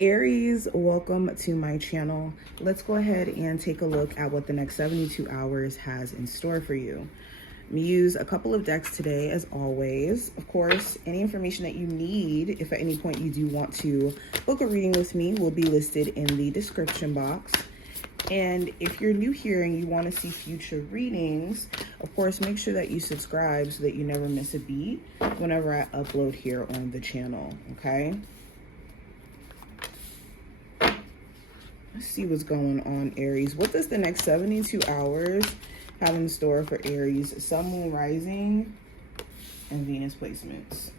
Aries, welcome to my channel. Let's go ahead and take a look at what the next 72 hours has in store for you. I'm gonna use a couple of decks today, as always. Of course, any information that you need, if at any point you do want to book a reading with me, will be listed in the description box. And if you're new here and you want to see future readings, of course, make sure that you subscribe so that you never miss a beat whenever I upload here on the channel, okay? Let's see what's going on, Aries. What does the next 72 hours have in store for Aries? Sun, Moon, Rising, and Venus placements.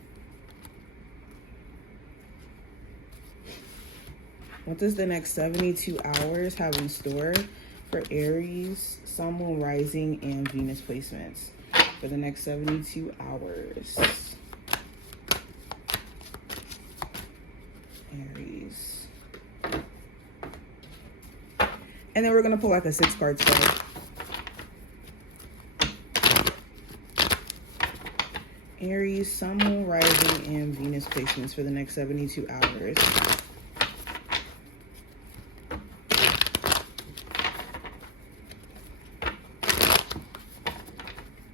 What does the next 72 hours have in store for Aries, Sun, Moon, Rising, and Venus placements for the next 72 hours? Aries. And then we're going to pull like a 6-card spread. Aries, Sun, Moon, Rising, and Venus placements for the next 72 hours.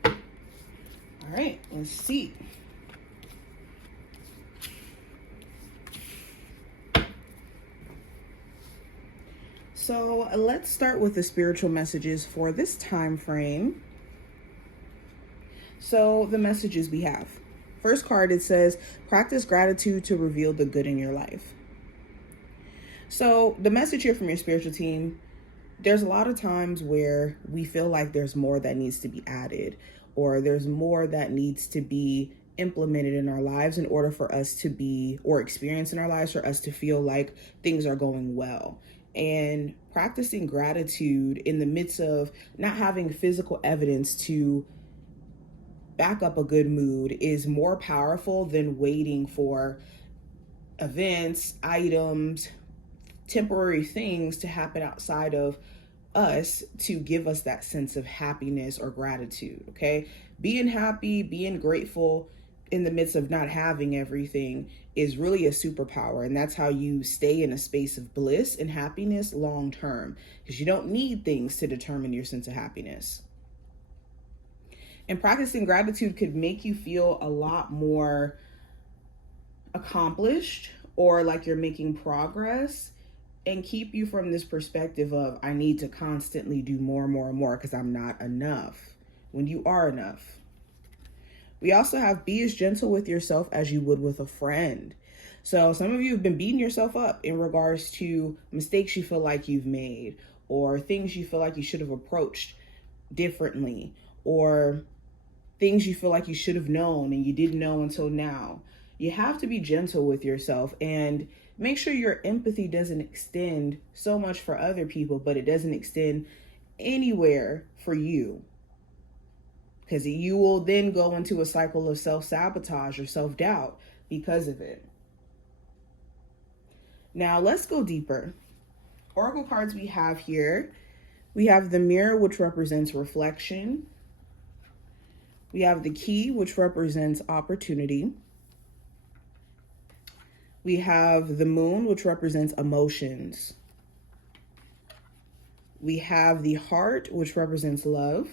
All right, let's see. So let's start with the spiritual messages for this time frame. So the messages we have. First card, it says, practice gratitude to reveal the good in your life. So the message here from your spiritual team, there's a lot of times where we feel like there's more that needs to be added, or there's more that needs to be implemented in our lives in order for us to be, or experience in our lives for us to feel like things are going well. And practicing gratitude in the midst of not having physical evidence to back up a good mood is more powerful than waiting for events, items, temporary things to happen outside of us to give us that sense of happiness or gratitude, okay? Being happy, being grateful in the midst of not having everything is really a superpower. And that's how you stay in a space of bliss and happiness long term, because you don't need things to determine your sense of happiness. And practicing gratitude could make you feel a lot more accomplished or like you're making progress, and keep you from this perspective of I need to constantly do more and more and more because I'm not enough, when you are enough. We also have be as gentle with yourself as you would with a friend. So some of you have been beating yourself up in regards to mistakes you feel like you've made, or things you feel like you should have approached differently, or things you feel like you should have known and you didn't know until now. You have to be gentle with yourself and make sure your empathy doesn't extend so much for other people, but it doesn't extend anywhere for you, because you will then go into a cycle of self-sabotage or self-doubt because of it. Now let's go deeper. Oracle cards we have here. We have the Mirror, which represents reflection. We have the Key, which represents opportunity. We have the Moon, which represents emotions. We have the Heart, which represents love.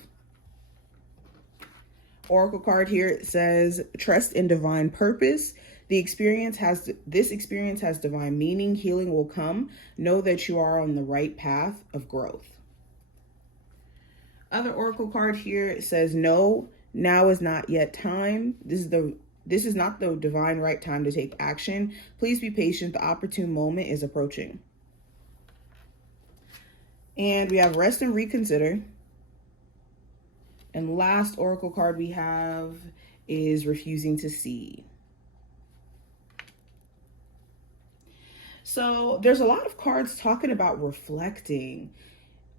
Oracle card here, it says, trust in divine purpose. This experience has divine meaning. Healing will come. Know that you are on the right path of growth. Other oracle card here, it says, no, now is not yet time. This is not the divine right time to take action. Please be patient. The opportune moment is approaching. And we have rest and reconsider. And last oracle card we have is refusing to see. So there's a lot of cards talking about reflecting.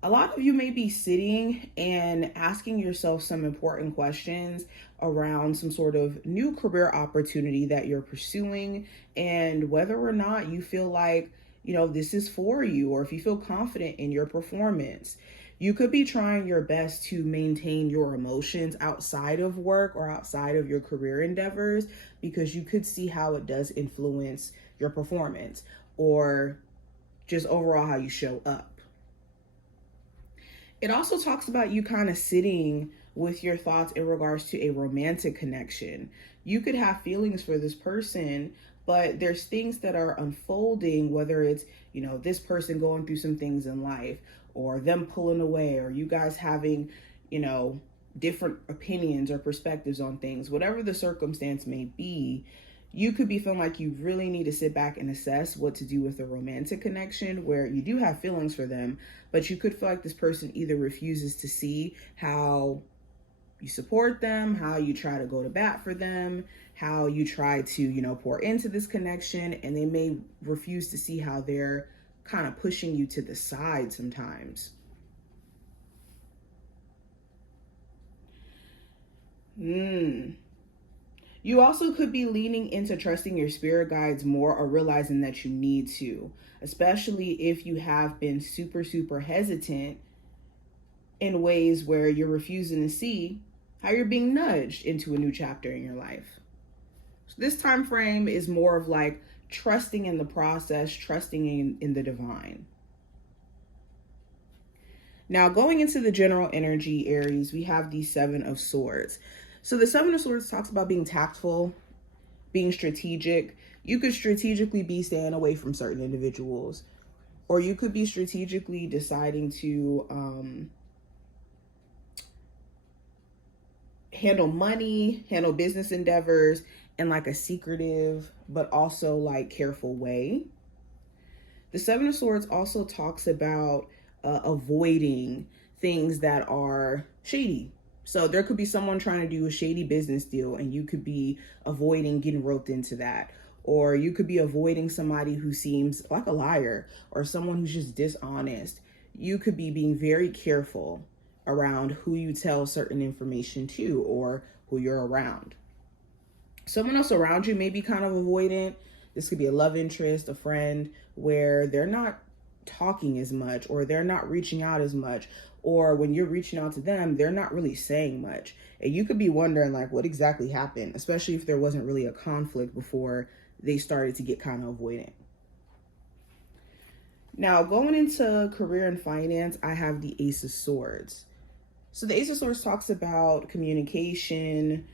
A lot of you may be sitting and asking yourself some important questions around some sort of new career opportunity that you're pursuing, and whether or not you feel like, this is for you, or if you feel confident in your performance. You could be trying your best to maintain your emotions outside of work or outside of your career endeavors, because you could see how it does influence your performance, or just overall how you show up. It also talks about you kind of sitting with your thoughts in regards to a romantic connection. You could have feelings for this person, but there's things that are unfolding, whether it's, this person going through some things in life, or them pulling away, or you guys having, different opinions or perspectives on things, whatever the circumstance may be. You could be feeling like you really need to sit back and assess what to do with a romantic connection where you do have feelings for them, but you could feel like this person either refuses to see how you support them, how you try to go to bat for them, how you try to, pour into this connection, and they may refuse to see how they're kind of pushing you to the side sometimes. You also could be leaning into trusting your spirit guides more or realizing that you need to, especially if you have been super, super hesitant in ways where you're refusing to see how you're being nudged into a new chapter in your life. So this time frame is more of like trusting in the process, trusting in the divine. Now, going into the general energy, Aries, we have the Seven of Swords. So the Seven of Swords talks about being tactful, being strategic. You could strategically be staying away from certain individuals, or you could be strategically deciding to handle money, handle business endeavors in like a secretive, but also like careful way. The Seven of Swords also talks about avoiding things that are shady. So there could be someone trying to do a shady business deal and you could be avoiding getting roped into that. Or you could be avoiding somebody who seems like a liar or someone who's just dishonest. You could be being very careful around who you tell certain information to or who you're around. Someone else around you may be kind of avoidant. This could be a love interest, a friend, where they're not talking as much or they're not reaching out as much, or when you're reaching out to them, they're not really saying much. And you could be wondering like what exactly happened, especially if there wasn't really a conflict before they started to get kind of avoidant. Now, going into career and finance, I have the Ace of Swords. So the Ace of Swords talks about communication,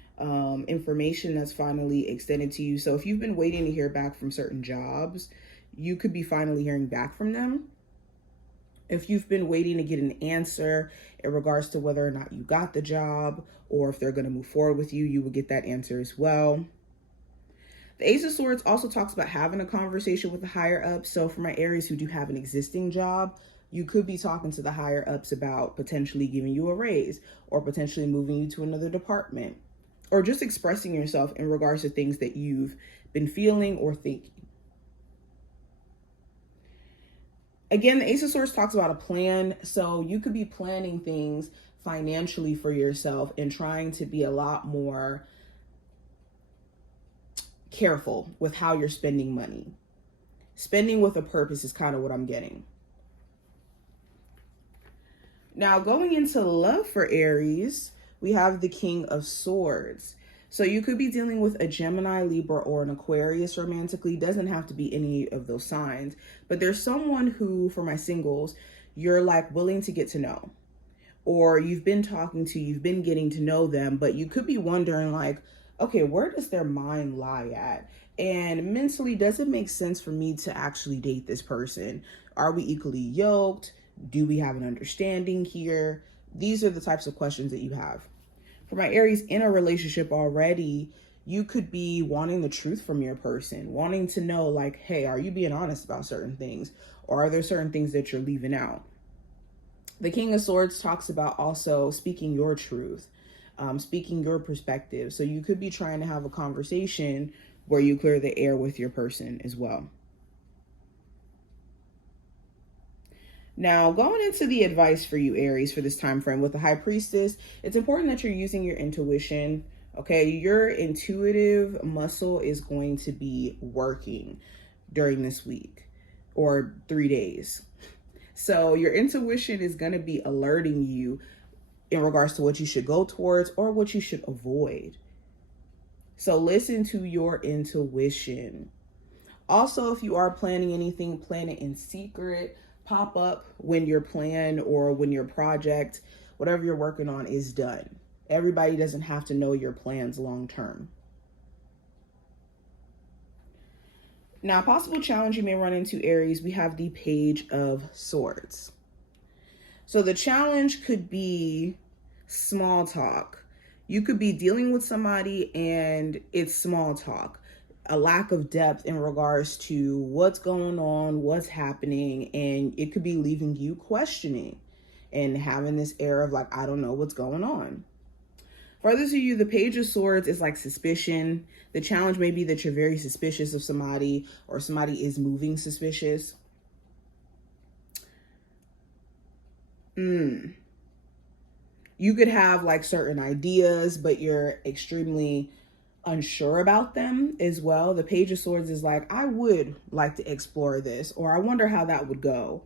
information that's finally extended to you. So if you've been waiting to hear back from certain jobs, you could be finally hearing back from them. If you've been waiting to get an answer in regards to whether or not you got the job or if they're going to move forward with you, you will get that answer as well. The Ace of Swords also talks about having a conversation with the higher ups. So for my Aries who do have an existing job, you could be talking to the higher ups about potentially giving you a raise or potentially moving you to another department, or just expressing yourself in regards to things that you've been feeling or thinking. Again, the Ace of Swords talks about a plan. So you could be planning things financially for yourself and trying to be a lot more careful with how you're spending money. Spending with a purpose is kind of what I'm getting. Now, going into love for Aries, we have the King of Swords. So you could be dealing with a Gemini, Libra, or an Aquarius romantically. Doesn't have to be any of those signs, but there's someone who, for my singles, you're like willing to get to know, or you've been talking to, you've been getting to know them, but you could be wondering like, okay, where does their mind lie at? And mentally, does it make sense for me to actually date this person? Are we equally yoked? Do we have an understanding here? These are the types of questions that you have. For my Aries in a relationship already, you could be wanting the truth from your person, wanting to know like, hey, are you being honest about certain things? Or are there certain things that you're leaving out? The King of Swords talks about also speaking your truth, speaking your perspective. So you could be trying to have a conversation where you clear the air with your person as well. Now, going into the advice for you, Aries, for this time frame with the High Priestess, it's important that you're using your intuition. Okay, your intuitive muscle is going to be working during this week or 3 days. So your intuition is going to be alerting you in regards to what you should go towards or what you should avoid. So listen to your intuition. Also, if you are planning anything, plan it in secret. Pop up when your plan or when your project, whatever you're working on, is done. Everybody doesn't have to know your plans long term. Now, possible challenge you may run into, Aries, we have the Page of Swords. So the challenge could be small talk. You could be dealing with somebody and it's small talk, a lack of depth in regards to what's going on, what's happening, and it could be leaving you questioning and having this air of like, I don't know what's going on. For others of you, the Page of Swords is like suspicion. The challenge may be that you're very suspicious of somebody or somebody is moving suspicious. You could have like certain ideas, but you're extremely unsure about them as well. The Page of Swords is like, I would like to explore this, or I wonder how that would go.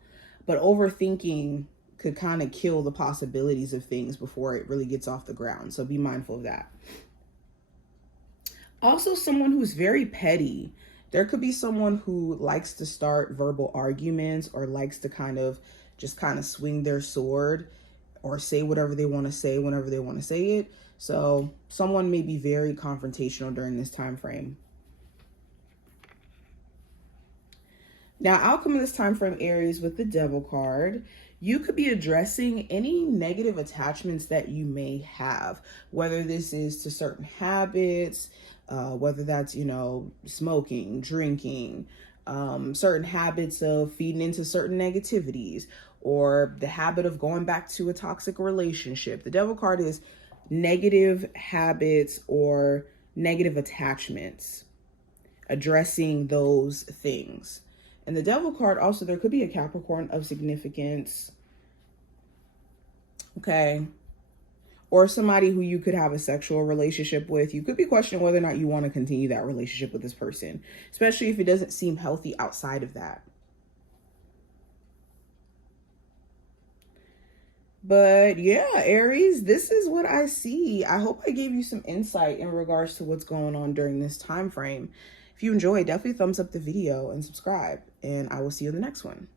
But overthinking could kind of kill the possibilities of things before it really gets off the ground. So be mindful of that. Also, someone who's very petty. There could be someone who likes to start verbal arguments or likes to kind of swing their sword or say whatever they want to say whenever they want to say it. So someone may be very confrontational during this time frame. Now, outcome of this time frame, Aries, with the Devil card, you could be addressing any negative attachments that you may have, whether this is to certain habits, whether that's, smoking, drinking, certain habits of feeding into certain negativities, or the habit of going back to a toxic relationship. The Devil card is negative habits or negative attachments, addressing those things. And the Devil card also, there could be a Capricorn of significance, okay? Or somebody who you could have a sexual relationship with. You could be questioning whether or not you want to continue that relationship with this person, especially if it doesn't seem healthy outside of that. But yeah, Aries, this is what I see. I hope I gave you some insight in regards to what's going on during this time frame. If you enjoyed, definitely thumbs up the video and subscribe, and I will see you in the next one.